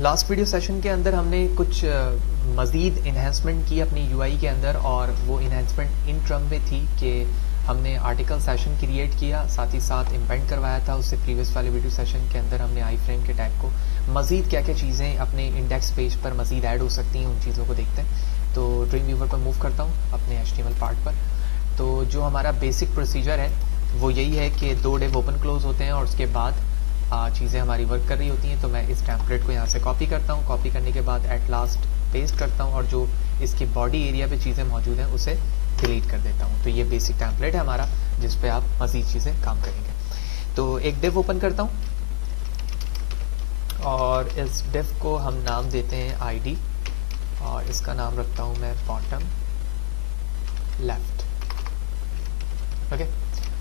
Last video session के अंदर हमने कुछ मज़ीद इन्हेंसमेंट की अपनी यूआई के अंदर, और वो इन्हेंसमेंट इन टर्म में थी कि हमने आर्टिकल सेशन क्रिएट किया, साथ ही साथ इम्पेंड करवाया था। उससे प्रीवियस वाले वीडियो सेशन के अंदर हमने आई फ्रेम के टैग को मज़ीद क्या क्या चीज़ें अपने इंडेक्स पेज पर मज़ीद ऐड हो सकती हैं, उन चीज़ों को देखते हैं। तो ड्रीम व्यूवर पर मूव करता हूँ अपने HTML पार्ट पर। तो जो हमारा बेसिक प्रोसीजर है वो यही है कि 2 div ओपन क्लोज होते हैं और उसके बाद चीज़ें हमारी वर्क कर रही होती हैं। तो मैं इस टेम्पलेट को यहाँ से कॉपी करता हूँ, कॉपी करने के बाद एट लास्ट पेस्ट करता हूँ और जो इसकी बॉडी एरिया पे चीज़ें मौजूद हैं उसे डिलीट कर देता हूँ। तो ये बेसिक टेम्पलेट है हमारा, जिस पे आप मज़ीद चीज़ें काम करेंगे। तो एक डिव ओपन करता हूँ और इस डिव को हम नाम देते हैं ID, और इसका नाम रखता हूँ मैं बॉटम लेफ्ट। ओके,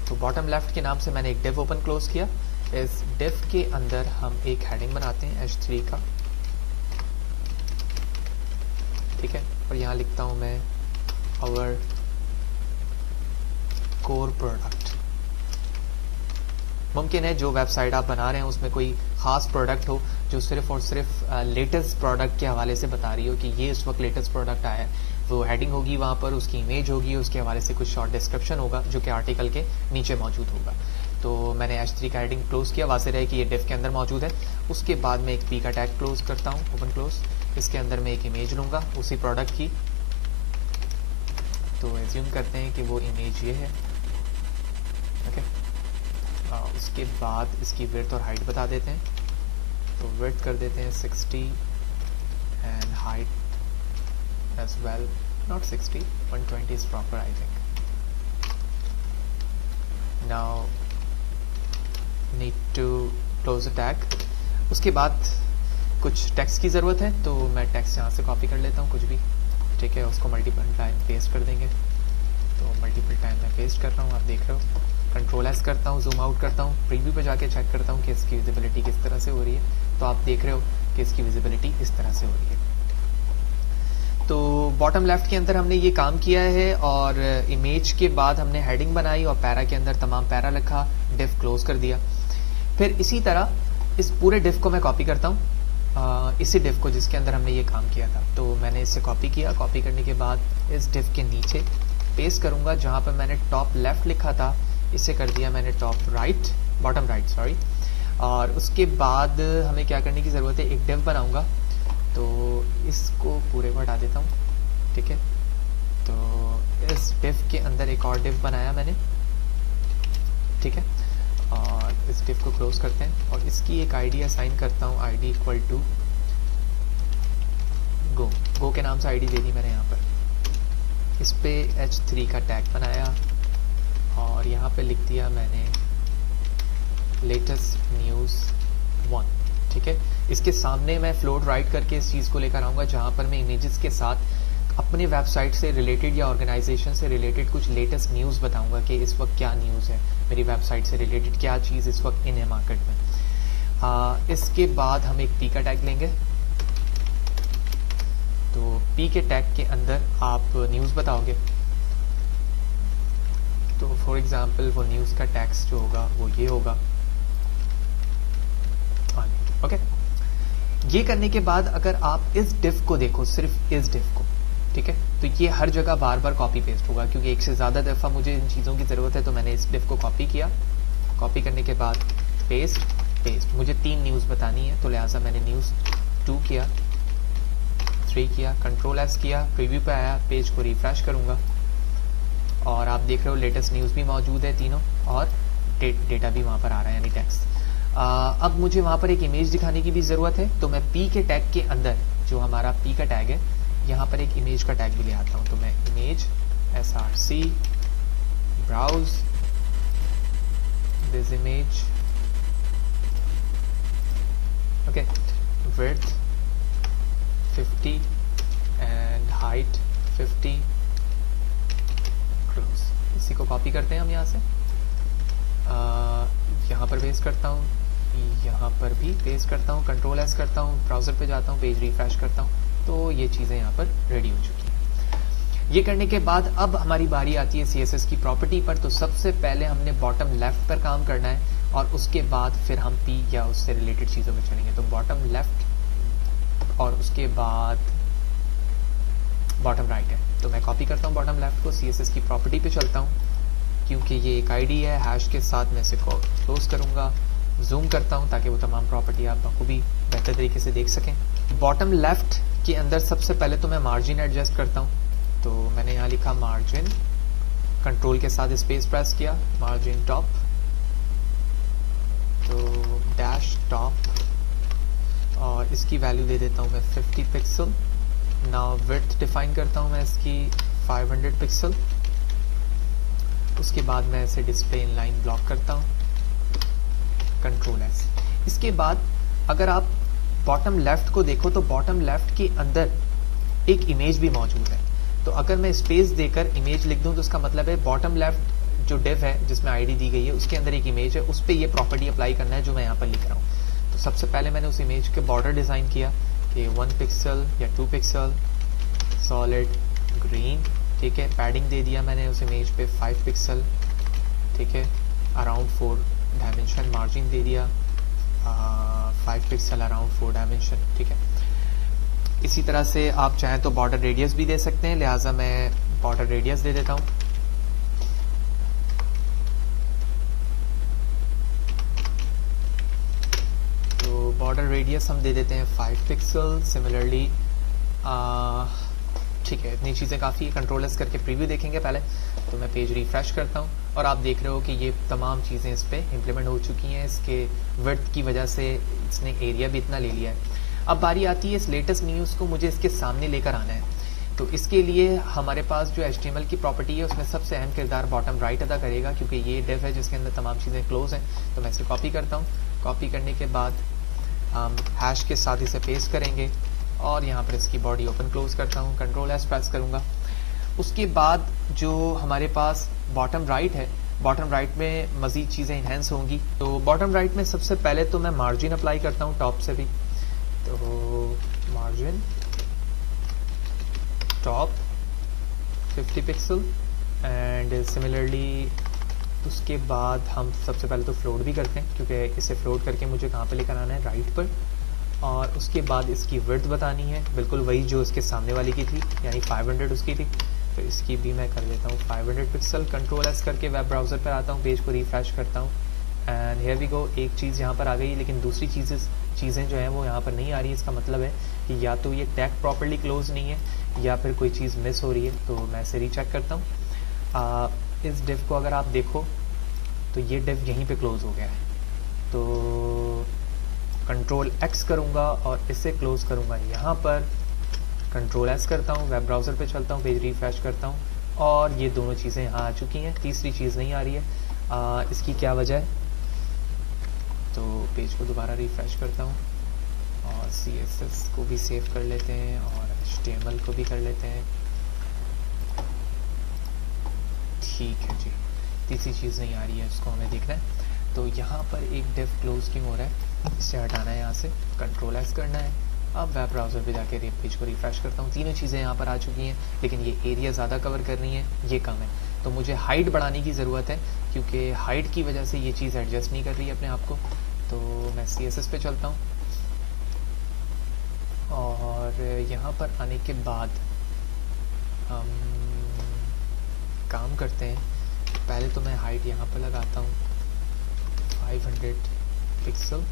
तो बॉटम लेफ्ट के नाम से मैंने एक डिव ओपन क्लोज किया। इस डिव के अंदर हम एक हेडिंग बनाते हैं H3 का, ठीक है, और यहाँ लिखता हूँ मैं आवर कोर प्रोडक्ट। मुमकिन है जो वेबसाइट आप बना रहे हैं उसमें कोई ख़ास प्रोडक्ट हो जो सिर्फ और सिर्फ लेटेस्ट प्रोडक्ट के हवाले से बता रही हो कि ये इस वक्त लेटेस्ट प्रोडक्ट आया है। वो हेडिंग होगी, वहाँ पर उसकी इमेज होगी, उसके हवाले से कुछ शॉर्ट डिस्क्रिप्शन होगा जो कि आर्टिकल के नीचे मौजूद होगा। तो मैंने H3 का हेडिंग क्लोज किया, वाज़ेह रहे कि ये डिव के अंदर मौजूद है। उसके बाद मैं एक P का टैग क्लोज करता हूँ, ओपन क्लोज। इसके अंदर मैं एक इमेज लूँगा उसी प्रोडक्ट की। तो एज्यूम करते हैं कि वो इमेज ये है, ओके। उसके बाद इसकी विड्थ और हाइट बता देते हैं। तो विड्थ कर देते हैं 60 and height as well, not 60, 120 is proper I think. Now need to close the tag. उसके बाद कुछ टेक्स्ट की ज़रूरत है, तो मैं टेक्स्ट यहाँ से कॉपी कर लेता हूँ कुछ भी, ठीक है। उसको मल्टीपल टाइम पेस्ट कर देंगे। तो मल्टीपल टाइम मैं पेस्ट कर रहा हूँ, आप देख रहे हो। Ctrl+S करता हूँ, जूम आउट करता हूँ, प्रीव्यू पे जाके चेक करता हूँ कि इसकी विजिबिलिटी किस तरह से हो रही है। तो आप देख रहे हो कि इसकी विजिबिलिटी इस तरह से हो रही है। तो बॉटम लेफ्ट के अंदर हमने ये काम किया है, और इमेज के बाद हमने हेडिंग बनाई और पैरा के अंदर तमाम पैरा लिखा, डिव क्लोज कर दिया। फिर इसी तरह इस पूरे डिव को मैं कॉपी करता हूँ, इसी डिव को जिसके अंदर हमने ये काम किया था। तो मैंने इससे कॉपी किया, कॉपी करने के बाद इस डिव के नीचे पेस्ट करूँगा जहाँ पर मैंने टॉप लेफ्ट लिखा था, इसे कर दिया मैंने top right, bottom right sorry. और उसके बाद हमें क्या करने की ज़रूरत है, एक डिव बनाऊंगा। तो इसको पूरे को हटा देता हूँ, ठीक है। तो इस डिव के अंदर एक और डिव बनाया मैंने, ठीक है। और इस डिव को क्लोज करते हैं और इसकी एक ID असाइन करता हूँ, ID इक्वल टू गो के नाम से ID दे दी मैंने यहाँ पर। इस पे H3 का टैग बनाया और यहाँ पे लिख दिया मैंने लेटेस्ट न्यूज़ 1, ठीक है। इसके सामने मैं फ्लोट राइट करके इस चीज़ को लेकर आऊँगा जहाँ पर मैं इमेजेस के साथ अपने वेबसाइट से रिलेटेड या ऑर्गेनाइजेशन से रिलेटेड कुछ लेटेस्ट न्यूज़ बताऊँगा कि इस वक्त क्या न्यूज़ है, मेरी वेबसाइट से रिलेटेड क्या चीज़ इस वक्त इन है मार्केट में। इसके बाद हम एक P का टैग लेंगे। तो P के टैग के अंदर आप न्यूज़ बताओगे। तो फॉर एग्जांपल वो न्यूज़ का टैक्स जो होगा वो ये होगा, ओके। ये करने के बाद अगर आप इस डिव को देखो, सिर्फ इस डिव को, ठीक है, तो ये हर जगह बार बार कॉपी पेस्ट होगा क्योंकि एक से ज़्यादा दफ़ा मुझे इन चीज़ों की ज़रूरत है। तो मैंने इस डिव को कॉपी किया, कॉपी करने के बाद पेस्ट पेस्ट। मुझे 3 न्यूज़ बतानी है, तो लिहाजा मैंने न्यूज़ 2 किया, 3 किया, Ctrl+S किया, प्रीव्यू पे आया, पेज को रिफ्रेश करूँगा और आप देख रहे हो लेटेस्ट न्यूज़ भी मौजूद है तीनों, और डेटा भी वहाँ पर आ रहा है, यानी टेक्स्ट। अब मुझे वहाँ पर एक इमेज दिखाने की भी ज़रूरत है, तो मैं P के टैग के अंदर जो हमारा P का टैग है, यहाँ पर एक इमेज का टैग भी ले आता हूँ। तो मैं image src browse this image, okay, width 50 and height 50, close. इसी को कॉपी करते हैं हम यहाँ से, यहाँ पर पेस्ट करता हूँ, यहाँ पर भी पेस्ट करता हूँ, Ctrl+S करता हूँ, ब्राउज़र पे जाता हूँ, पेज रिफ्रेश करता हूँ। तो ये चीज़ें यहाँ पर रेडी हो चुकी हैं। ये करने के बाद अब हमारी बारी आती है CSS की प्रॉपर्टी पर। तो सबसे पहले हमने बॉटम लेफ्ट पर काम करना है और उसके बाद फिर हम P या उससे रिलेटेड चीज़ों में चलेंगे। तो बॉटम लेफ्ट और उसके बाद बॉटम राइट है। तो मैं कॉपी करता हूँ बॉटम लेफ्ट को, CSS की प्रॉपर्टी पे चलता हूँ, क्योंकि ये एक आईडी है हैश के साथ मैं इसे क्लोज करूँगा, जूम करता हूँ ताकि वो तमाम प्रॉपर्टी आप बखूबी बेहतर तरीके से देख सकें। बॉटम लेफ्ट के अंदर सबसे पहले तो मैं मार्जिन एडजस्ट करता हूँ। तो मैंने यहाँ लिखा मार्जिन, कंट्रोल के साथ स्पेस प्रेस किया, मार्जिन टॉप, तो डैश टॉप, और इसकी वैल्यू दे देता हूँ मैं 50 पिक्सल। नाउ विड्थ डिफाइन करता हूँ मैं इसकी 500 पिक्सल। उसके बाद मैं इसे डिस्प्ले इन लाइन ब्लॉक करता हूँ, कंट्रोल एस। इसके बाद अगर आप बॉटम लेफ्ट को देखो तो बॉटम लेफ्ट के अंदर एक इमेज भी मौजूद है। तो अगर मैं स्पेस देकर इमेज लिख दूं तो उसका मतलब है बॉटम लेफ्ट जो डिव है जिसमें आईडी दी गई है उसके अंदर एक इमेज है, उस पर ये प्रॉपर्टी अप्लाई करना है जो मैं यहाँ पर लिख रहा हूँ। तो सबसे पहले मैंने उस इमेज के बॉर्डर डिज़ाइन किया कि 1 पिक्सल या 2 पिक्सल, सॉलिड ग्रीन, ठीक है। पैडिंग दे दिया मैंने उस इमेज पे 5 पिक्सल, ठीक है। अराउंड 4 डायमेंशन मार्जिन दे दिया, 5 पिक्सल अराउंड 4 डायमेंशन, ठीक है। इसी तरह से आप चाहें तो बॉर्डर रेडियस भी दे सकते हैं, लिहाजा मैं बॉर्डर रेडियस दे देता हूँ। तो बॉर्डर रेडियस हम दे देते हैं 5 पिक्सल। सिमिलरली ठीक है, इतनी चीज़ें काफ़ी है। कंट्रोल एस करके प्रीव्यू देखेंगे पहले। तो मैं पेज रिफ्रेश करता हूँ और आप देख रहे हो कि ये तमाम चीज़ें इस पर इम्प्लीमेंट हो चुकी हैं। इसके विड्थ की वजह से इसने एरिया भी इतना ले लिया है। अब बारी आती है इस लेटेस्ट न्यूज़ को मुझे इसके सामने लेकर आना है। तो इसके लिए हमारे पास जो HTML की प्रॉपर्टी है उसमें सबसे अहम किरदार बॉटम राइट अदा करेगा, क्योंकि ये डिव है जिसके अंदर तमाम चीज़ें क्लोज हैं। तो मैं इसे कॉपी करता हूँ। कॉपी करने के बाद हम हैश के साथ इसे पेस्ट करेंगे और यहाँ पर इसकी बॉडी ओपन क्लोज करता हूँ, कंट्रोल एस प्रेस करूँगा। उसके बाद जो हमारे पास बॉटम राइट है, बॉटम राइट में मज़ीद चीज़ें इन्हेंस होंगी। तो बॉटम राइट में सबसे पहले तो मैं मार्जिन अप्लाई करता हूँ टॉप से भी। तो margin top 50 pixel and similarly उसके बाद हम सबसे पहले तो फ्लोट भी करते हैं, क्योंकि इसे फ्लोट करके मुझे कहाँ पे लेकर आना है, राइट पर। और उसके बाद इसकी विड्थ बतानी है, बिल्कुल वही जो इसके सामने वाली की थी, यानी 500 उसकी थी। तो इसकी भी मैं कर देता हूँ 500 पिक्सल। कंट्रोल एस करके वेब ब्राउज़र पर आता हूँ, पेज को रिफ्रेश करता हूँ एंड हियर वी गो। एक चीज़ यहाँ पर आ गई, लेकिन दूसरी चीज़ें जो हैं वो यहाँ पर नहीं आ रही। इसका मतलब है कि या तो ये टैग प्रॉपर्ली क्लोज नहीं है या फिर कोई चीज़ मिस हो रही है। तो मैं इसे रीचेक करता हूँ। इस डिव को अगर आप देखो तो ये डिव यहीं पे क्लोज हो गया है। तो कंट्रोल एक्स करूँगा और इसे क्लोज करूँगा यहाँ पर। कंट्रोल एस करता हूँ, वेब ब्राउज़र पे चलता हूँ, पेज रिफ्रेश करता हूँ और ये दोनों चीज़ें यहाँ आ चुकी हैं। तीसरी चीज़ नहीं आ रही है। इसकी क्या वजह है? तो पेज को दोबारा रिफ्रेश करता हूँ और CSS को भी सेव कर लेते हैं और HTML को भी कर लेते हैं। ठीक है जी, तीसरी चीज़ नहीं आ रही है, उसको हमें देखना है। तो यहाँ पर एक डिव क्लोज क्यों हो रहा है, इसे हटाना है यहाँ से, कंट्रोल एस करना है। अब वेब ब्राउज़र पे जाके पेज को रिफ्रेश करता हूँ। तीनों चीज़ें यहाँ पर आ चुकी हैं, लेकिन ये एरिया ज़्यादा कवर कर रही हैं, ये कम है। तो मुझे हाइट बढ़ाने की ज़रूरत है, क्योंकि हाइट की वजह से ये चीज़ एडजस्ट नहीं कर रही है अपने आप को। तो मैं CSS पे चलता हूँ और यहाँ पर आने के बाद हम काम करते हैं। पहले तो मैं हाइट यहाँ पर लगाता हूँ 500 पिक्सल।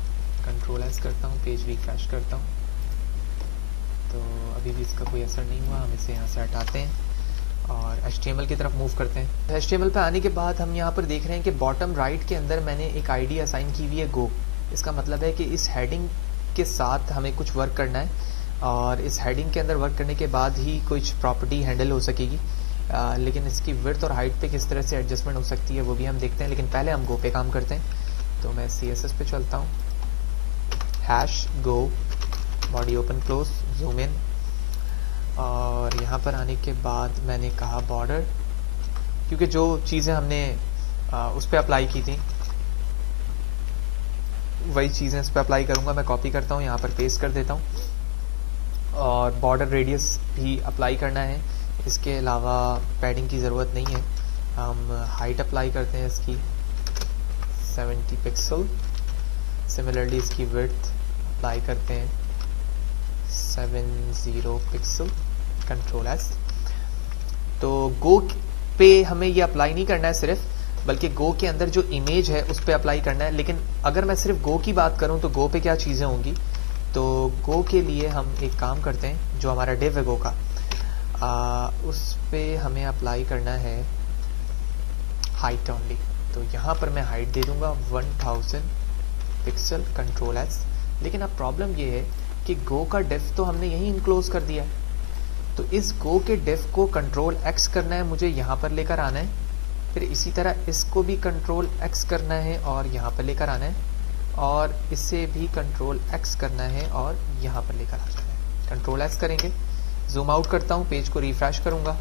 कंट्रोल एस करता हूँ, पेज रिफ्रेश करता हूँ। तो अभी भी इसका कोई असर नहीं हुआ, हम इसे यहाँ से हटाते हैं और HTML की तरफ मूव करते हैं। HTML पे आने के बाद हम यहाँ पर देख रहे हैं कि बॉटम राइट के अंदर मैंने एक आईडी असाइन की हुई है गो। इसका मतलब है कि इस हेडिंग के साथ हमें कुछ वर्क करना है और इस हेडिंग के अंदर वर्क करने के बाद ही कुछ प्रॉपर्टी हैंडल हो सकेगी। लेकिन इसकी विड्थ और हाइट पे किस तरह से एडजस्टमेंट हो सकती है वो भी हम देखते हैं, लेकिन पहले हम गो पे काम करते हैं। तो मैं CSS पे चलता हूँ, hash go, body open close, zoom in और यहाँ पर आने के बाद मैंने कहा बॉर्डर, क्योंकि जो चीज़ें हमने उस पर अप्लाई की थी वही चीज़ें इस पर अप्लाई करूँगा। मैं कॉपी करता हूँ, यहाँ पर पेस्ट कर देता हूँ और बॉर्डर रेडियस भी अप्लाई करना है। इसके अलावा पैडिंग की ज़रूरत नहीं है। हम हाइट अप्लाई करते हैं इसकी 70 पिक्सल। सिमिलरली इसकी विड्थ अप्लाई करते हैं 70 पिक्सल, कंट्रोल एस। तो गो पे हमें ये अप्लाई नहीं करना है सिर्फ, बल्कि गो के अंदर जो इमेज है उस पर अप्लाई करना है। लेकिन अगर मैं सिर्फ गो की बात करूं तो गो पे क्या चीज़ें होंगी, तो गो के लिए हम एक काम करते हैं, जो हमारा डिव है गो का, उस पे हमें अप्लाई करना है हाइट ओनली। तो यहाँ पर मैं हाइट दे दूंगा 1000 पिक्सल, कंट्रोल एस। लेकिन अब प्रॉब्लम ये है कि गो का डिफ तो हमने यहीं इनक्लोज कर दिया है, तो इस गो के डिफ को कंट्रोल एक्स करना है, मुझे यहाँ पर लेकर आना है। फिर इसी तरह इसको भी कंट्रोल एक्स करना है और यहाँ पर लेकर आना है, और इसे भी कंट्रोल एक्स करना है और यहाँ पर लेकर आ जाना है। कंट्रोल एक्स करेंगे, जूम आउट करता हूँ, पेज को रिफ्रेश करूँगा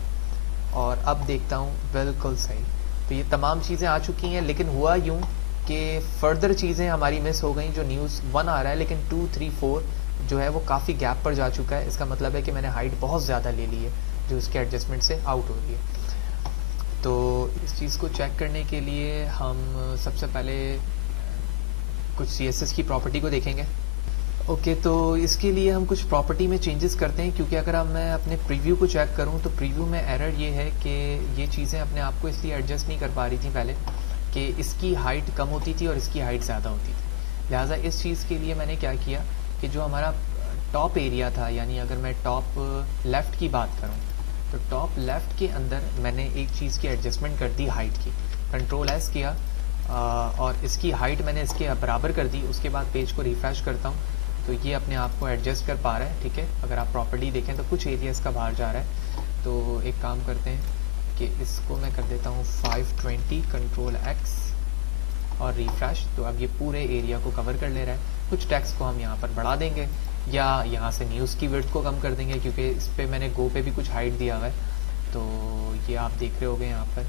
और अब देखता हूँ बिल्कुल सही। तो ये तमाम चीज़ें आ चुकी हैं, लेकिन हुआ यूँ कि फर्दर चीज़ें हमारी मिस हो गई। जो न्यूज़ 1 आ रहा है, लेकिन 2, 3, 4 जो है वो काफ़ी गैप पर जा चुका है। इसका मतलब है कि मैंने हाइट बहुत ज़्यादा ले ली है, जो इसके एडजस्टमेंट से आउट हो रही है। तो इस चीज़ को चेक करने के लिए हम सबसे पहले कुछ CSS की प्रॉपर्टी को देखेंगे। ओके, तो इसके लिए हम कुछ प्रॉपर्टी में चेंजेस करते हैं, क्योंकि अगर अब मैं अपने प्रीव्यू को चेक करूं तो प्रीव्यू में एरर ये है कि ये चीज़ें अपने आप को इसलिए एडजस्ट नहीं कर पा रही थी पहले कि इसकी हाइट कम होती थी और इसकी हाइट ज़्यादा होती थी। लिहाजा इस चीज़ के लिए मैंने क्या किया कि जो हमारा टॉप एरिया था, यानी अगर मैं टॉप लेफ़्ट की बात करूँ तो टॉप लेफ़्ट के अंदर मैंने एक चीज़ की एडजस्टमेंट कर दी, हाइट की। कंट्रोल एस किया और इसकी हाइट मैंने इसके बराबर कर दी। उसके बाद पेज को रिफ्रेश करता हूँ तो ये अपने आप को एडजस्ट कर पा रहा है, ठीक है। अगर आप प्रॉपर्टी देखें तो कुछ एरिया इसका बाहर जा रहा है, तो एक काम करते हैं कि इसको मैं कर देता हूँ 520, कंट्रोल एक्स और रिफ्रेश। तो अब ये पूरे एरिया को कवर कर ले रहा है। कुछ टेक्स्ट को हम यहाँ पर बढ़ा देंगे या यहाँ से न्यूज़ की विड्थ को कम कर देंगे, क्योंकि इस पर मैंने गो पे भी कुछ हाइट दिया हुआ है। तो ये आप देख रहे होगे यहाँ पर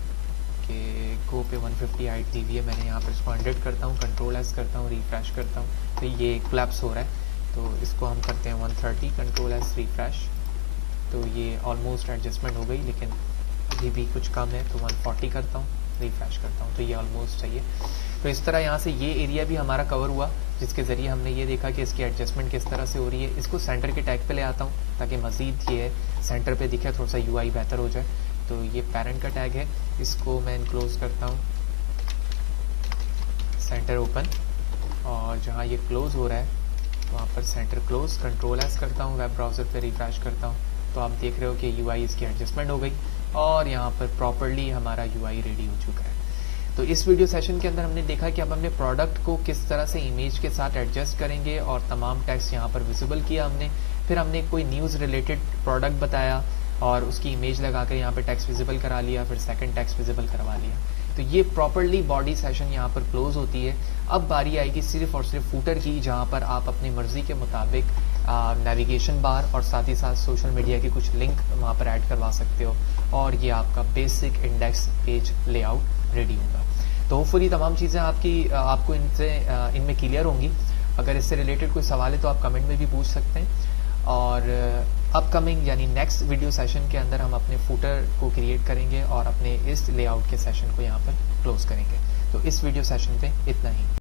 कि गो पे 150 हाइट दी हुई है। मैंने यहाँ पर इसको 100 करता हूँ, कंट्रोल एस करता हूँ, रिफ्रेश करता हूँ, तो ये कोलैप्स हो रहा है। तो इसको हम करते हैं 130, कंट्रोल एस, रिफ्रेश। तो ये ऑलमोस्ट एडजस्टमेंट हो गई, लेकिन अभी भी कुछ कम है, तो 140 करता हूँ, रिफ्रेश करता हूँ, तो ये ऑलमोस्ट चाहिए। तो इस तरह यहाँ से ये एरिया भी हमारा कवर हुआ, जिसके ज़रिए हमने ये देखा कि इसकी एडजस्टमेंट किस तरह से हो रही है। इसको सेंटर के टैग पे ले आता हूँ ताकि मज़ीद ये सेंटर पे दिखे, थोड़ा सा UI बेहतर हो जाए। तो ये पेरेंट का टैग है, इसको मैं इनक्लोज करता हूँ, सेंटर ओपन, और जहाँ ये क्लोज हो रहा है वहाँ पर सेंटर क्लोज, कंट्रोल एस करता हूँ, वेब ब्राउज़र पे रिफ्रेश करता हूँ। तो आप देख रहे हो कि UI इसकी एडजस्टमेंट हो गई और यहाँ पर प्रॉपरली हमारा UI रेडी हो चुका है। तो इस वीडियो सेशन के अंदर हमने देखा कि अब हमने प्रोडक्ट को किस तरह से इमेज के साथ एडजस्ट करेंगे और तमाम टेक्स्ट यहाँ पर विजिबल किया हमने। फिर हमने कोई न्यूज़ रिलेटेड प्रोडक्ट बताया और उसकी इमेज लगा कर यहाँ पर टेक्स्ट विजिबल करा लिया, फिर सेकंड टेक्स्ट विजिबल करवा लिया। तो ये प्रॉपरली बॉडी सेशन यहाँ पर क्लोज होती है। अब बारी आएगी सिर्फ और सिर्फ फूटर की, जहाँ पर आप अपनी मर्ज़ी के मुताबिक नेविगेशन बार और साथ ही साथ सोशल मीडिया के कुछ लिंक वहाँ पर ऐड करवा सकते हो, और ये आपका basic index page layout ready होगा। तो होपफुली तमाम चीज़ें आपको इनमें क्लियर होंगी। अगर इससे रिलेटेड कोई सवाल है तो आप कमेंट में भी पूछ सकते हैं, और अपकमिंग यानी नेक्स्ट वीडियो सेशन के अंदर हम अपने फूटर को क्रिएट करेंगे और अपने इस लेआउट के सेशन को यहाँ पर क्लोज करेंगे। तो इस वीडियो सेशन पे इतना ही।